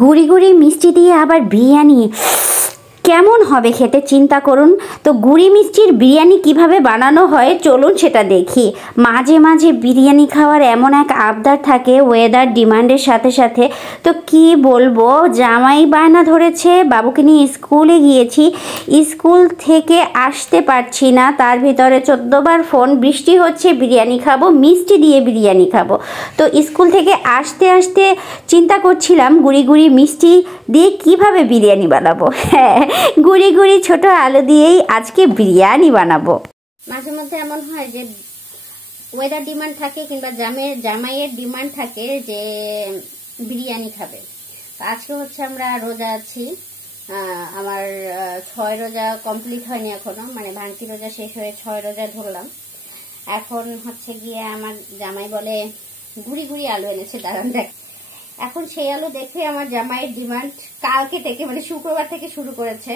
গুড়ি গুড়ি মিষ্টি দিয়ে আবার বিরিয়ানি কেমন হবে খেতে চিন্তা করুন। তো গুড়ি মিষ্টির বিরিয়ানি কিভাবে বানানো হয় চলুন সেটা দেখি। মাঝে মাঝে বিরিয়ানি খাওয়ার এমন এক আবদার থাকে ওয়েদার ডিমান্ডের সাথে সাথে। তো কি বলবো, জামাই বায়না ধরেছে, বাবুকে নিয়ে স্কুলে গিয়েছি, স্কুল থেকে আসতে পারছি না, তার ভিতরে 14বার ফোন, বৃষ্টি হচ্ছে, বিরিয়ানি খাবো, মিষ্টি দিয়ে বিরিয়ানি খাবো। তো স্কুল থেকে আসতে আসতে চিন্তা করছিলাম গুড়ি গুড়ি মিষ্টি দিয়ে কিভাবে বিরিয়ানি বানাবো। হ্যাঁ, গুড়ি গুড়ি ছোট আলু দিয়েই আজকে বিরিয়ানি বানাবো। মাঝে মধ্যে এমন হয় যে ওয়েদার ডিমান্ড থাকে কিংবা জামাইয়ের ডিমান্ড থাকে যে বিরিয়ানি খাবে। তো আজকে হচ্ছে আমরা রোজা আছি, আমার 6 রোজা কমপ্লিট হয়নি এখনো, মানে ভাঙতি রোজা শেষ হয়ে 6 রোজা ধরলাম। এখন হচ্ছে গিয়ে আমার জামাই বলে গুড়ি গুড়ি আলু এনেছে, দাঁড়ান দেখ। এখন সেই আলু দেখে আমার জামাইয়ের ডিমান্ড কালকে থেকে, মানে শুক্রবার থেকে শুরু করেছে,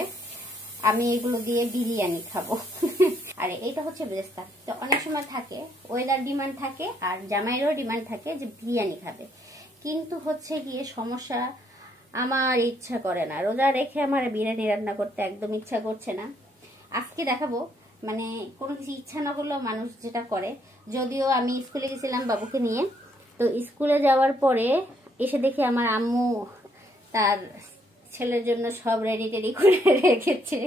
আমি এগুলো দিয়ে বিরিয়ানি খাবো। আর এইটা হচ্ছে বেরেস্তা। তো অনেক সময় থাকে ওয়েদার ডিমান্ড থাকে আর জামাইয়েরও ডিমান্ড থাকে যে বিরিয়ানি খাবে, কিন্তু হচ্ছে গিয়ে সমস্যা, আমার ইচ্ছা করে না, রোজা রেখে আমার বিরিয়ানি রান্না করতে একদম ইচ্ছা করছে না। আজকে দেখাবো, মানে কোনো কিছু ইচ্ছা না করলেও মানুষ যেটা করে। যদিও আমি স্কুলে গেছিলাম বাবুকে নিয়ে, তো স্কুলে যাওয়ার পরে এসে দেখি আমার আম্মু তার ছেলের জন্য সব রেডি টেডি করে রেখেছে,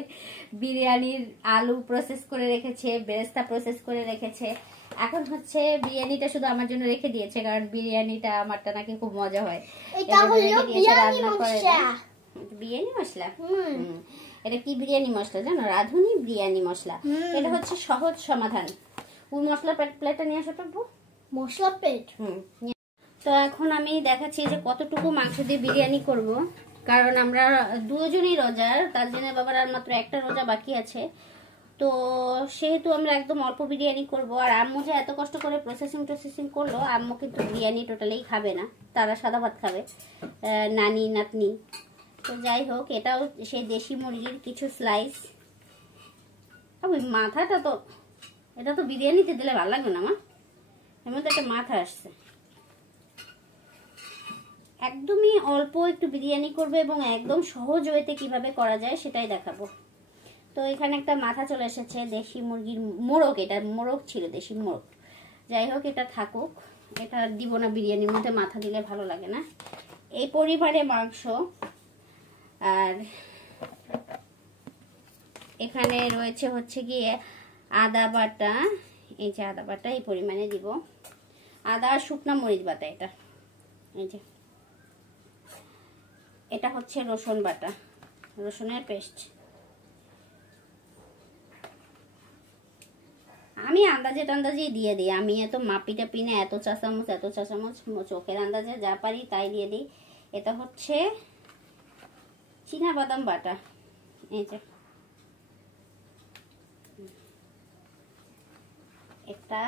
বিরিয়ানির আলু প্রসেস করে রেখেছে, বেরেস্তা প্রসেস করে রেখেছে। এখন হচ্ছে বিরিয়ানিটা শুধু আমার জন্য রেখে দিয়েছে, কারণ বিরিয়ানিটা আমারটা নাকি খুব মজা হয়। বিরিয়ানি মশলা, এটা কি বিরিয়ানি মশলা জানো? রাঁধুনি বিরিয়ানি মশলা। এটা হচ্ছে সহজ সমাধান। ওই মশলা প্লেটটা নিয়ে আসো তো, মশলা প্লেট। তো এখন আমি দেখাচ্ছি যে কতটুকু মাংস দিয়ে বিরিয়ানি করব, কারণ আমরা দুজনই রোজার, তার জন্য বাবার আর মাত্র একটা রোজা বাকি আছে। তো সেহেতু আমরা একদম অল্প বিরিয়ানি করব। আর আম্মু যে এত কষ্ট করে প্রসেসিং করলো, আম্মু কিন্তু বিরিয়ানি টোটালি খাবে না, তারা সাদা ভাত খাবে, নানি নাতনি। তো যাই হোক, এটাও সেই দেশি মুরগির কিছু স্লাইস। ওই মাথাটা তো, এটা তো বিরিয়ানিতে দিলে ভালো লাগবে না মা, এর মধ্যে একটা মাথা আসছে। একদমই অল্প একটু বিরিয়ানি করবে এবং একদম সহজ ওয়েতে কিভাবে করা যায় সেটাই দেখাবো। তো এখানে একটা মাথা চলে এসেছে, দেশি মুরগির মোরগ, এটা মোরগ ছিল, দেশি মোরগ। যাই হোক, এটা থাকুক, এটা দিব না বিরিয়ানির মধ্যে, মাথা দিলে ভালো লাগে না। এই পরিমাণে মাংস। আর এখানে রয়েছে হচ্ছে গিয়ে আদা বাটা, এই যে আদা বাটা এই পরিমাণে দিব, আদা আর শুকনা মরিচ বাটা। এটা এই যে, এটা হচ্ছে রসুন বাটা, রসুনের পেস্ট। আমি আন্দাজেই দিয়ে দিই, আমি এত মাপি টাপি না, এত চা চামচ চোখের আন্দাজে যা পারি তাই দিয়ে দিই। এটা হচ্ছে চীনা বাদাম বাটা, এই যে এটা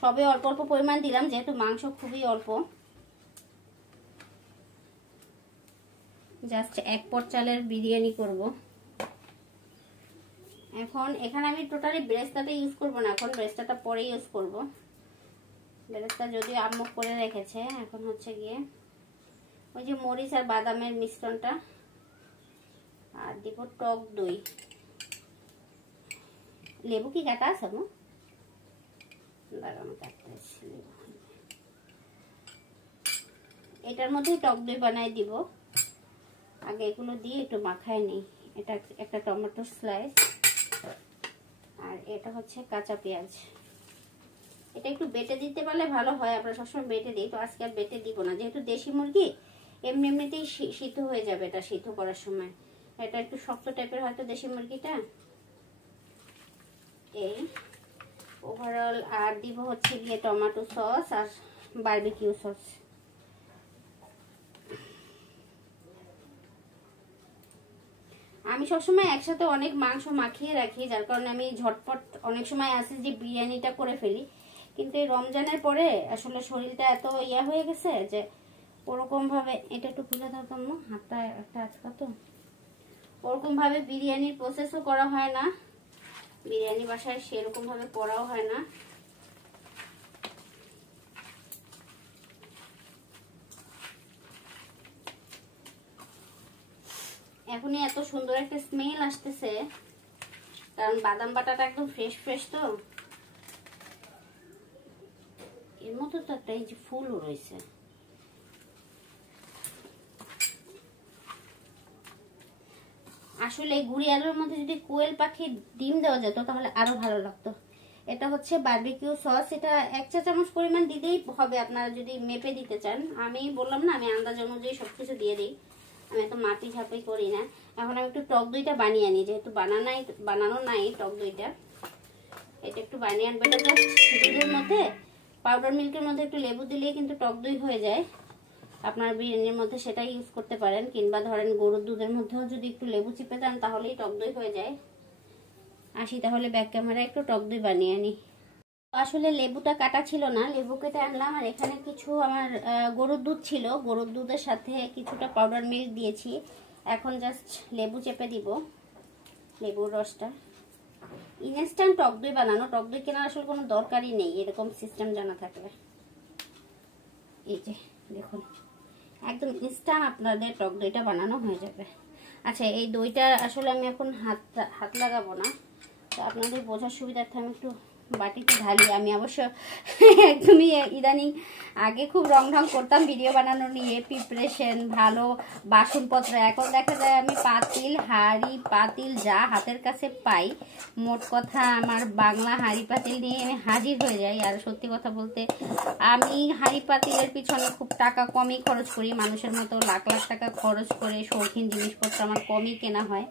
সবে অল্প অল্প পরিমাণ দিলাম, যেহেতু মাংস খুবই অল্প। জাস্ট 1 পট চালের বিরিয়ানি করব। এখন এখানে আমি টোটালি বেরেস্তাটা ইউজ করব না, এখন বেরেস্তাটা পরে ইউজ করব। বেরেস্তা যদিও আম্মু করে রেখেছে। এখন হচ্ছে গিয়ে ওই যে মরিচ আর বাদামের মিশ্রণটা, আর দিব টক দই। লেবু কি কাটা আছে আম্মু? এটার মধ্যে টক দই বানাই দিব। আগে এগুলো দিয়ে একটু মাখায় নিই। এটা একটা টমেটো স্লাইস, আর এটা হচ্ছে কাঁচা পেঁয়াজ। এটা একটু বেটে দিতে পারলে ভালো হয়, আমরা সবসময় বেটে দিই, তো আজকে আর বেটে দিব না, যেহেতু দেশি মুরগি এমনিতেই সিদ্ধ হয়ে যাবে এটা সিদ্ধ করার সময়। এটা একটু শক্ত টাইপের হয়তো দেশি মুরগিটা। এই ওভারঅল আর দিব হচ্ছে গিয়ে টমেটো সস আর বারবিকিউ সস। আমি সবসময় একসাথে অনেক মাংস মাখিয়ে রাখি, যার কারণে আমি ঝটপট অনেক সময় আসে যে বিরিয়ানিটা করে ফেলি। কিন্তু এই রমজানের পরে আসলে শরীরটা এত ইয়া হয়ে গেছে যে ওরকম ভাবে, এটা একটু খুলে দাও তো, হাতটা একটা আটকা, তো ওরকম ভাবে বিরিয়ানির প্রসেসও করা হয় না, বিরিয়ানি বাসায় সেরকম ভাবে করাও হয় না। এখনই এত সুন্দর একটা স্মেল আসতেছে, কারণ বাদাম বাটাটা একদম ফ্রেশ ফ্রেশ। তো এর মতো তো একটা এই যে ফুলও রয়েছে। আসলে গুড়ি আলুর মধ্যে যদি কোয়েল পাখির ডিম দেওয়া যেত তাহলে আরো ভালো লাগতো। এটা হচ্ছে বারবিকিউ সস, এটা 1 চা চামচ পরিমাণ দিলেই হবে আপনারা যদি মেপে দিতে চান। আমি বললাম না, আমি আন্দাজ অনুযায়ী সবকিছু দিয়ে দিই, আমি এত মাটি ঝাপাই করি না। এখন আমি একটু টক দইটা বানিয়ে আনি, যেহেতু বানানো নাই টক দইটা, এটা একটু বানিয়ে আনবো। এটা জাস্ট দুধের মধ্যে, পাউডার মিল্কের মধ্যে একটু লেবু দিলেই কিন্তু টক দই হয়ে যায়। আপনার বিরিয়ানির মধ্যে সেটা ইউজ করতে পারেন, কিংবা ধরেন গরুর দুধের মধ্যেও যদি একটু লেবু চিপে দেন তাহলেই টক দই হয়ে যায়। আসি তাহলে ব্যাক ক্যামেরায় একটু টক দই বানিয়ে আনি। আসলে লেবুটা কাটা ছিল না, লেবু কেটে আনলাম। আর এখানে কিছু আমার গরুর দুধ ছিল, গরুর দুধের সাথে কিছুটা পাউডার মিল্ক দিয়েছি। এখন জাস্ট লেবু চেপে দিব, লেবুর রসটা। ইনস্ট্যান্ট টক দই বানানো, টক দই কেনার আসলে কোনো দরকারই নেই এরকম সিস্টেম জানা থাকলে। এই যে দেখুন, একদম ইনস্ট্যান্ট আপনাদের টক দইটা বানানো হয়ে যাবে। আচ্ছা, এই দইটা আসলে আমি এখন হাত লাগাবো না, তো আপনাদের বোঝার সুবিধার্থে আমি একটু বাটিতে ঢালি। আমি অবশ্য একদমই ইদানিং আগে খুব রং ঢং করতাম ভিডিও বানানো নিয়ে, প্রিপারেশন ভালো, বাসনপত্র। এখন দেখা যায় আমি পাতিল, হাঁড়ি পাতিল যা হাতের কাছে পাই, মোট কথা আমার বাংলা হাঁড়ি পাতিল নিয়ে আমি হাজির হয়ে যাই। আর সত্যি কথা বলতে আমি হাঁড়ি পাতিলের পিছনে খুব টাকা কমই খরচ করি, মানুষের মতো লাখ লাখ টাকা খরচ করে শৌখিন জিনিসপত্র আমার কমই কেনা হয়।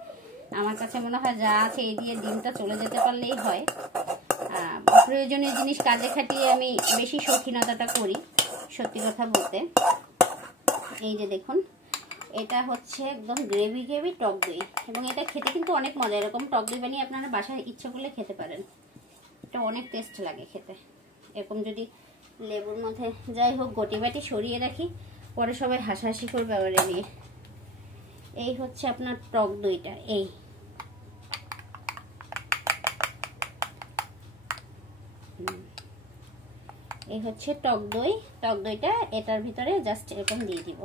আমার কাছে মনে হয় যা আছে এই দিয়ে দিনটা চলে যেতে পারলেই হয়। প্রয়োজনীয় জিনিস কাজে খাটিয়ে আমি বেশি শৌখিনতাটা করি, সত্যি কথা বলতে। এই যে দেখুন, এটা হচ্ছে একদম গ্রেভি গ্রেভি টক দই, এবং এটা খেতে কিন্তু অনেক মজা। এরকম টক দই বানিয়ে আপনারা বাসায় ইচ্ছে করলে খেতে পারেন, এটা অনেক টেস্ট লাগে খেতে। এরকম যদি লেবুর মধ্যে, যাই হোক গটি বাটি সরিয়ে রাখি, পরে সবাই হাসাহাসি করবে আবার নিয়ে। এই হচ্ছে আপনার টক দইটা, এই হচ্ছে টক দই। টক দইটা এটার ভিতরে জাস্ট এরকম দিয়ে দিব।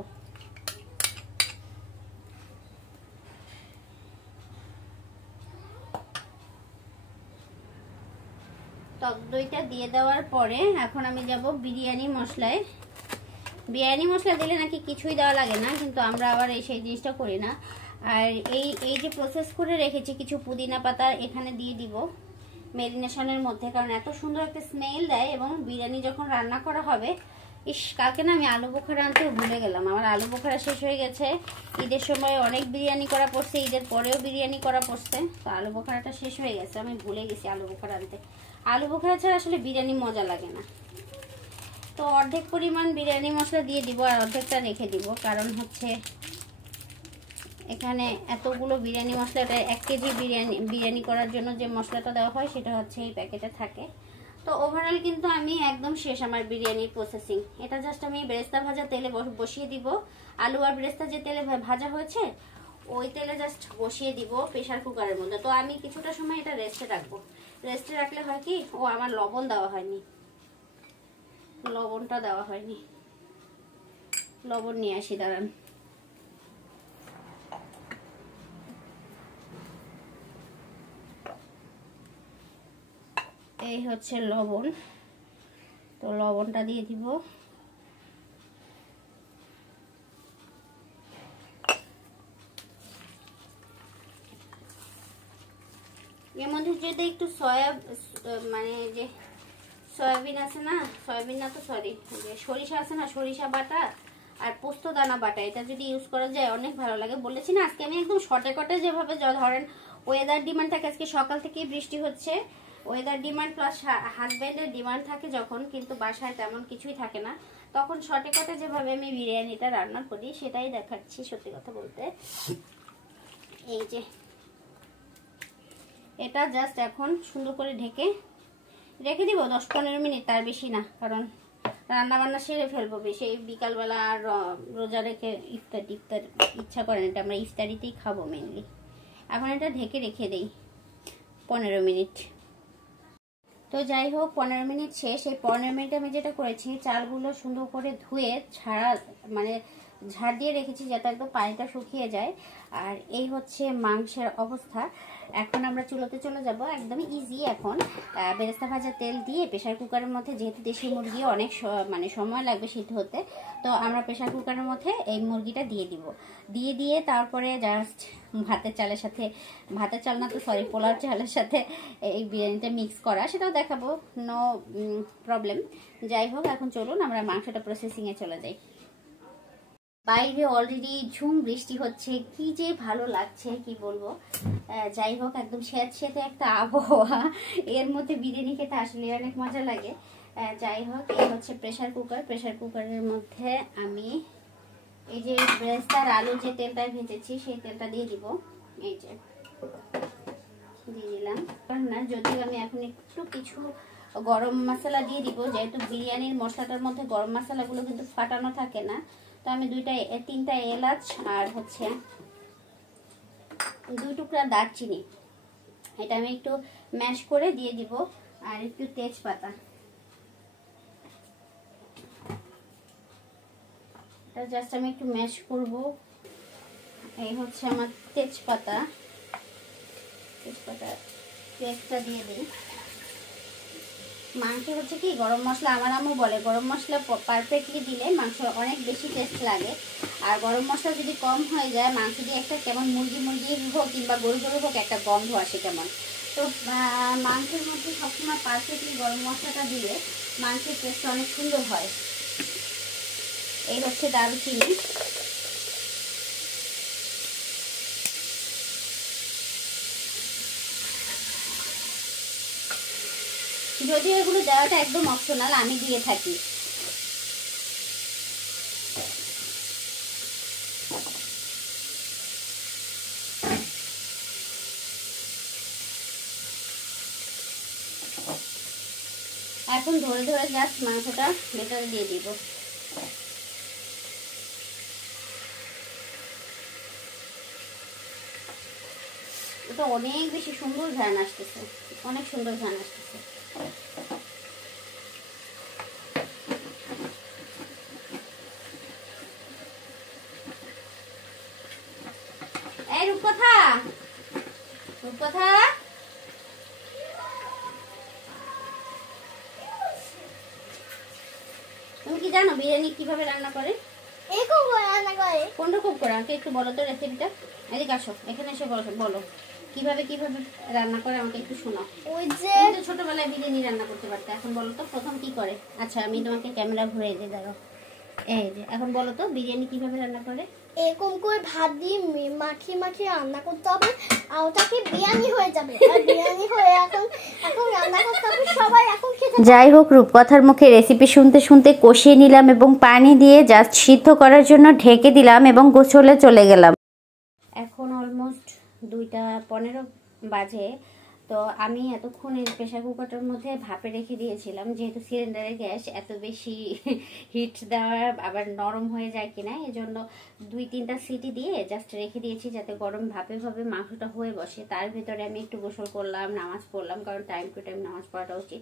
টক দইটা দিয়ে দেওয়ার পরে এখন আমি যাব বিরিয়ানি মশলায়। বিরিয়ানি মশলা দিলে নাকি কিছুই দেওয়া লাগে না, কিন্তু আমরা আবার সেই জিনিসটা করি না। আর এই যে প্রসেস করে রেখেছি কিছু পুদিনা পাতা এখানে দিয়ে দিব মেরিনেশনের মধ্যে, কারণ এত সুন্দর একটা স্মেল দেয়। এবং বিরিয়ানি যখন রান্না করা হবে, কালকে না আমি আলু বোখারা আনতে ভুলে গেলাম, আমার আলু বোখারা শেষ হয়ে গেছে। ঈদের সময় অনেক বিরিয়ানি করা পড়ছে, ঈদের পরেও বিরিয়ানি করা পড়ছে, তো আলু বোখারাটা শেষ হয়ে গেছে, আমি ভুলে গেছি আলু বোখারা আনতে। আলু বোখারা ছাড়া আসলে বিরিয়ানি মজা লাগে না। তো অর্ধেক পরিমাণ বিরিয়ানি মশলা দিয়ে দিব আর অর্ধেকটা রেখে দিব, কারণ হচ্ছে এখানে এতগুলো বিরিয়ানি মশলা, এটা 1 কেজি বিরিয়ানি করার জন্য যে মশলাটা দেওয়া হয় সেটা হচ্ছে এই প্যাকেটে থাকে। তো ওভারঅল কিন্তু আমি একদম শেষ আমার বিরিয়ানির প্রসেসিং। এটা জাস্ট আমি বেরেস্তা ভাজা তেলে বসিয়ে দিব, আলু আর বেরেস্তা যে তেলে ভাজা হয়েছে ওই তেলে জাস্ট বসিয়ে দিব প্রেসার কুকারের মধ্যে। তো আমি কিছুটা সময় এটা রেস্টে রাখবো। রেস্টে রাখলে হয় কি, আমার লবণ দেওয়া হয়নি, লবণটা দেওয়া হয়নি, লবণ নিয়ে আসি দাঁড়ান। এই হচ্ছে লবণ, তো লবণটা দিয়ে দিব। এর মধ্যে যদি একটু মানে যে সয়াবিন আছে না, সয়াবিন না তো সরি, যে সরিষা আছে না, সরিষা বাটা আর পোস্ত দানা বাটা, এটা যদি ইউজ করা যায় অনেক ভালো লাগে। বলেছি না আজকে আমি একদম শর্টে কটে, যেভাবে ধরেন ওয়েদার ডিমান্ড থাকে, আজকে সকাল থেকেই বৃষ্টি হচ্ছে, ওয়েদার ডিমান্ড প্লাস হাজব্যান্ডের ডিমান্ড থাকে যখন, কিন্তু বাসায় তেমন কিছুই থাকে না, তখন শর্টে কটে যেভাবে আমি বিরিয়ানিটা রান্না করি সেটাই দেখাচ্ছি সত্যি কথা বলতে। এই যে এটা জাস্ট এখন সুন্দর করে ঢেকে রেখে দিব 10-15 মিনিট, তার বেশি না, কারণ রান্না বান্না সেরে ফেলবো বেশি। বিকালবেলা আর রোজা রেখে ইফতার ইচ্ছা করেন, এটা আমরা ইফতারিতেই খাবো মেনলি। এখন এটা ঢেকে রেখে দেই 15 মিনিট। তো যাই হোক 15 মিনিট শেষ। এই 15 মিনিটে আমি যেটা করেছি, চালগুলো সুন্দর করে ধুয়ে ছাড়া, মানে ঝাড় দিয়ে রেখেছি যাতে একদম পানিটা শুকিয়ে যায়। আর এই হচ্ছে মাংসের অবস্থা। এখন আমরা চুলোতে চলে যাব, একদমই ইজি। এখন বেরেস্তা ভাজা তেল দিয়ে প্রেশার কুকারের মধ্যে, যেহেতু দেশি মুরগি অনেক মানে সময় লাগবে সিদ্ধ হতে, তো আমরা প্রেশার কুকারের মধ্যে এই মুরগিটা দিয়ে দিব। দিয়ে তারপরে জাস্ট ভাতের চালের সাথে, ভাতের চাল না তো সরি, পোলার চালের সাথে এই বিরিয়ানিটা মিক্স করা, সেটাও দেখাবো, নো প্রবলেম। যাই হোক, এখন চলুন আমরা মাংসটা প্রসেসিংয়ে চলে যাই। বাইরে অলরেডি ঝুম বৃষ্টি হচ্ছে, কি যে ভালো লাগছে কি বলবো। যাই হোক, একদম স্যাঁতস্যাঁতে একটা আবহাওয়া, এর মধ্যে বিরিয়ানি খেতে আসলে অনেক মজা লাগে। যাই হোক, এই হচ্ছে প্রেশার কুকার। প্রেশার কুকারের মধ্যে আমি এই যে বেরেস্তার আলু যে তেলটা ভেজেছি সেই তেলটা দিয়ে দিব। এই যে দিয়ে দিলাম না, যদিও আমি এখন একটু কিছু গরম মশলা দিয়ে দিব, যেহেতু বিরিয়ানির মশলাটার মধ্যে গরম মশলাগুলো কিন্তু ফাটানো থাকে না। তো আমি 3টা এলাচ আর হচ্ছে 2 টুকরা দারচিনি, এটা আমি একটু ম্যাশ করে দিয়ে দিব। আর একটু তেজপাতা, এটা জাস্ট আমি একটু ম্যাশ করব। এই হচ্ছে আমার তেজপাতা পেস্টটা দিয়ে দিই। মাংস হচ্ছে কি, গরম মশলা আমার আম্মু বলে গরম মশলা পারফেক্টলি দিলে মাংস অনেক বেশি টেস্ট লাগে। আর গরম মশলা যদি কম হয়ে যায়, মাংস দিয়ে একটা কেমন মুরগির হোক কিংবা গরু হোক একটা গন্ধ আসে কেমন। তো মাংসের মধ্যে সবসময় পারফেক্টলি গরম মশলাটা দিলে মাংসের টেস্ট অনেক সুন্দর হয়। এই হচ্ছে দারুচিনি, যদিও এগুলো দেওয়াটা একদম অপশনাল, আমি দিয়ে থাকি। এখন ধরে জাস্ট মাংসটা ভেতরে দিয়ে দিব। এটা অনেক বেশি সুন্দর ঘ্রাণ আসতেছে, অনেক সুন্দর ঘ্রাণ আসতেছে। এই রূপকথা, তুমি কি জানো বিরিয়ানি কিভাবে রান্না করে? এরকম করে রান্না করে। কোন রকম করে আমাকে একটু বলো তো রেসিপিটা। এদিকে আসো, এখানে এসে বলো কিভাবে রান্না করে, আমাকে একটু শোনাও। ওই যে ছোটবেলায় বিরিয়ানি রান্না করতে পারতে, এখন বলো তো প্রথম কি করে। আচ্ছা, আমি তোমাকে ক্যামেরা ঘুরিয়ে দিয়ে দাঁড়াও। এই যে এখন বলো তো বিরিয়ানি কিভাবে রান্না করে। এরকম করে ভাত দিয়ে মাখিয়ে রান্না করতে হবে, আর ওটাকে বিরিয়ানি হয়ে যাবে। আর বিরিয়ানি হয়ে এখন রান্না করতে হবে, সবাই এখন খেতে। যাই হোক, রূপকথার মুখে রেসিপি শুনতে কষিয়ে নিলাম এবং পানি দিয়ে জাস্ট সিদ্ধ করার জন্য ঢেকে দিলাম এবং গোসলে চলে গেলাম। এখন অলমোস্ট 2:15 বাজে। তো আমি এতক্ষণ এই প্রেশার কুকারটার মধ্যে ভাপে রেখে দিয়েছিলাম, যেহেতু সিলিন্ডারের গ্যাস এত বেশি হিট দেওয়ার আবার নরম হয়ে যায় কিনা, এজন্য 2-3টা সিটি দিয়ে জাস্ট রেখে দিয়েছি, যাতে গরম ভাপে মাংসটা হয়ে বসে। তার ভিতরে আমি একটু গোসল করলাম, নামাজ পড়লাম, কারণ টাইম টু টাইম নামাজ পড়াটা উচিত।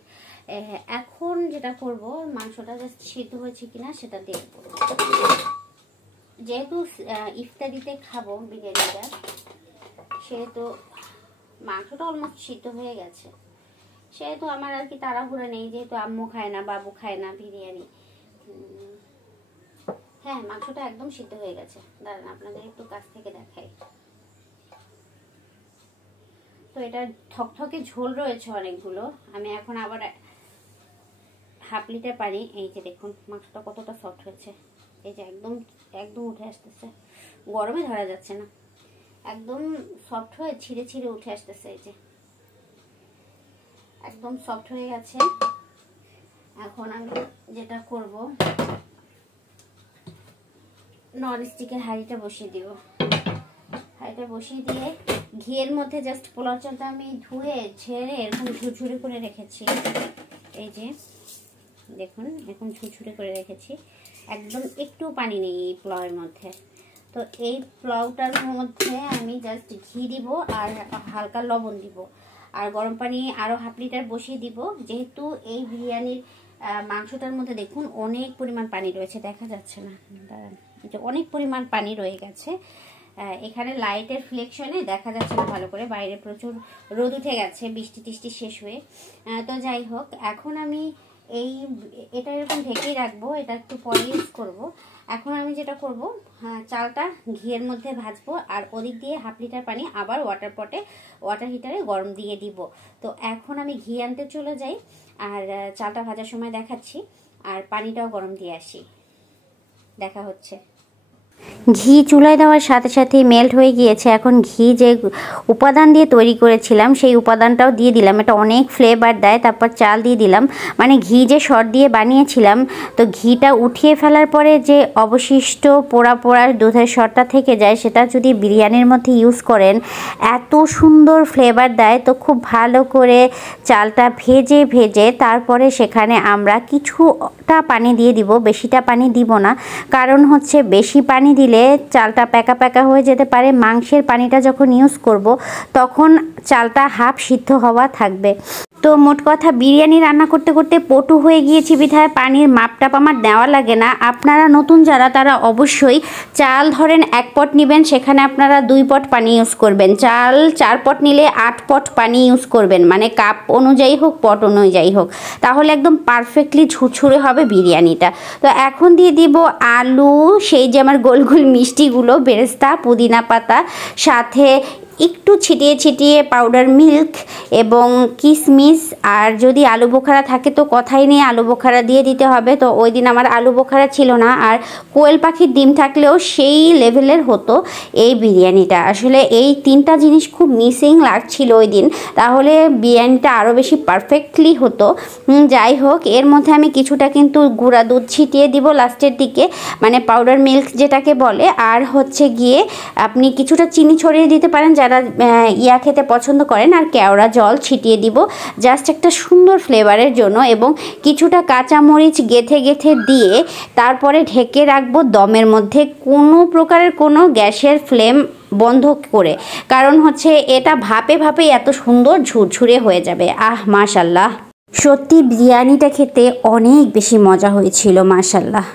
এখন যেটা করব, মাংসটা জাস্ট সিদ্ধ হয়েছে কিনা সেটা দেখব। যেহেতু ইফতারিতে খাবো বিরিয়ানিটা, সেহেতু মাংসটা অলমোস্ট সিদ্ধ হয়ে গেছে, সেহেতু আমার আর কি তাড়াহুড়ো নেই, যেহেতু আম্মু খায় না, বাবু খায় না বিরিয়ানি। হ্যাঁ, মাংসটা একদম সিদ্ধ হয়ে গেছে। দাঁড়ান আপনাদের একটু কাছ থেকে দেখাই। তো এটা থকথকে ঝোল রয়েছে অনেকগুলো। আমি এখন আবার 1/2 লিটার পানি, এই যে দেখুন মাংসটা কতটা সফট হয়েছে। এই যে একদম উঠে আসতেছে, গরমে ধরা যাচ্ছে না, একদম সফট হয়ে ছিঁড়ে উঠে আসতেছে। এই যে একদম সফট হয়ে গেছে। এখন আমি যেটা করব, নন স্টিকের হাঁড়িটা বসিয়ে দিব। হাঁড়িটা বসিয়ে দিয়ে ঘিয়ের মধ্যে জাস্ট পোলাও চালটা আমি ধুয়ে ঝেড়ে এরকম ঝুরঝুরে করে রেখেছি। এই যে দেখুন, এখন ঝুরঝুরে করে রেখেছি, একদম একটু পানি নেই এই পোলাওয়ের মধ্যে। তো এই পোলাওটার মধ্যে আমি জাস্ট ঘি দিব আর হালকা লবণ দিব, আর গরম পানি আরও 1/2 লিটার বসিয়ে দিব। যেহেতু এই বিরিয়ানির মাংসটার মধ্যে দেখুন অনেক পরিমাণ পানি রয়েছে, দেখা যাচ্ছে না, দাঁড়ান যে অনেক পরিমাণ পানি রয়ে গেছে। এখানে লাইটের ফ্লেকশনে দেখা যাচ্ছে না ভালো করে, বাইরে প্রচুর রোদ উঠে গেছে বৃষ্টি টিষ্টি শেষ হয়ে। তো যাই হোক, এখন আমি এটা এরকম ঢেকেই রাখবো, এটা একটু পরে ইউজ করবো। এখন আমি যেটা করব, চালটা ঘিয়ের মধ্যে ভাজবো আর ওদিক দিয়ে 1/2 লিটার পানি আবার ওয়াটার হিটারে গরম দিয়ে দিব। তো এখন আমি ঘি আনতে চলে যাই, আর চালটা ভাজার সময় দেখাচ্ছি, আর পানিটাও গরম দিয়ে আসি। দেখা হচ্ছে। ঘি চুলায় দেওয়ার সাথে সাথেই মেল্ট হয়ে গিয়েছে। এখন ঘি যে উপাদান দিয়ে তৈরি করেছিলাম সেই উপাদানটাও দিয়ে দিলাম, এটা অনেক ফ্লেভার দেয়। তারপর চাল দিয়ে দিলাম, মানে ঘি যে সর দিয়ে বানিয়েছিলাম, তো ঘিটা উঠিয়ে ফেলার পরে যে অবশিষ্ট পোড়া পোড়া দুধের সরটা থেকে যায়, সেটা যদি বিরিয়ানির মধ্যে ইউজ করেন এত সুন্দর ফ্লেভার দেয়। তো খুব ভালো করে চালটা ভেজে ভেজে তারপরে সেখানে আমরা কিছুটা পানি দিয়ে দিব, বেশিটা পানি দিব না, কারণ হচ্ছে বেশি পানি দিলে চালটা প্যাকা প্যাকা হয়ে যেতে পারে। মাংসের পানিটা যখন ইউজ করব তখন চালটা হাফ সিদ্ধ হওয়া থাকবে। তো মোট কথা, বিরিয়ানি রান্না করতে করতে পটু হয়ে গিয়েছি বিধায় পানির মাপটাপ আমার দেওয়া লাগে না। আপনারা নতুন যারা, তারা অবশ্যই চাল ধরেন 1 পট নেবেন, সেখানে আপনারা 2 পট পানি ইউজ করবেন। চাল 4 পট নিলে 8 পট পানি ইউজ করবেন, মানে কাপ অনুযায়ী হোক পট অনুযায়ী হোক, তাহলে একদম পারফেক্টলি ঝুরঝুরে হবে বিরিয়ানিটা। তো এখন দিয়ে দিব আলু, সেই যে আমার গোল গোল মিষ্টিগুলো, বেরেস্তা, পুদিনা পাতা, সাথে একটু ছিটিয়ে ছিটিয়ে পাউডার মিল্ক এবং কিশমিশ। আর যদি আলু বোখারা থাকে তো কথাই নেই, আলু বোখারা দিয়ে দিতে হবে। তো ওই দিন আমার আলু বোখারা ছিল না, আর কোয়েল পাখির ডিম থাকলেও সেই লেভেলের হতো এই বিরিয়ানিটা। আসলে এই 3টা জিনিস খুব মিসিং লাগছিল ওই দিন, তাহলে বিরিয়ানিটা আরও বেশি পারফেক্টলি হতো। যাই হোক, এর মধ্যে আমি কিছুটা কিন্তু গুঁড়া দুধ ছিটিয়ে দিব লাস্টের দিকে, মানে পাউডার মিল্ক যেটাকে বলে। আর হচ্ছে গিয়ে আপনি কিছুটা চিনি ছড়িয়ে দিতে পারেন যারা খেতে পছন্দ করেন, আর কেওড়া জল ছিটিয়ে দিব জাস্ট একটা সুন্দর ফ্লেভারের জন্য। এবং কিছুটা কাঁচামরিচ গেথে গেথে দিয়ে তারপরে ঢেকে রাখবো দমের মধ্যে, কোনো প্রকারের কোনো গ্যাসের ফ্লেম বন্ধ করে, কারণ হচ্ছে এটা ভাপে ভাপে এত সুন্দর ঝুরঝুরে হয়ে যাবে। মাশাল্লাহ, সত্যি বিরিয়ানিটা খেতে অনেক বেশি মজা হয়েছিল, মাশাল্লাহ।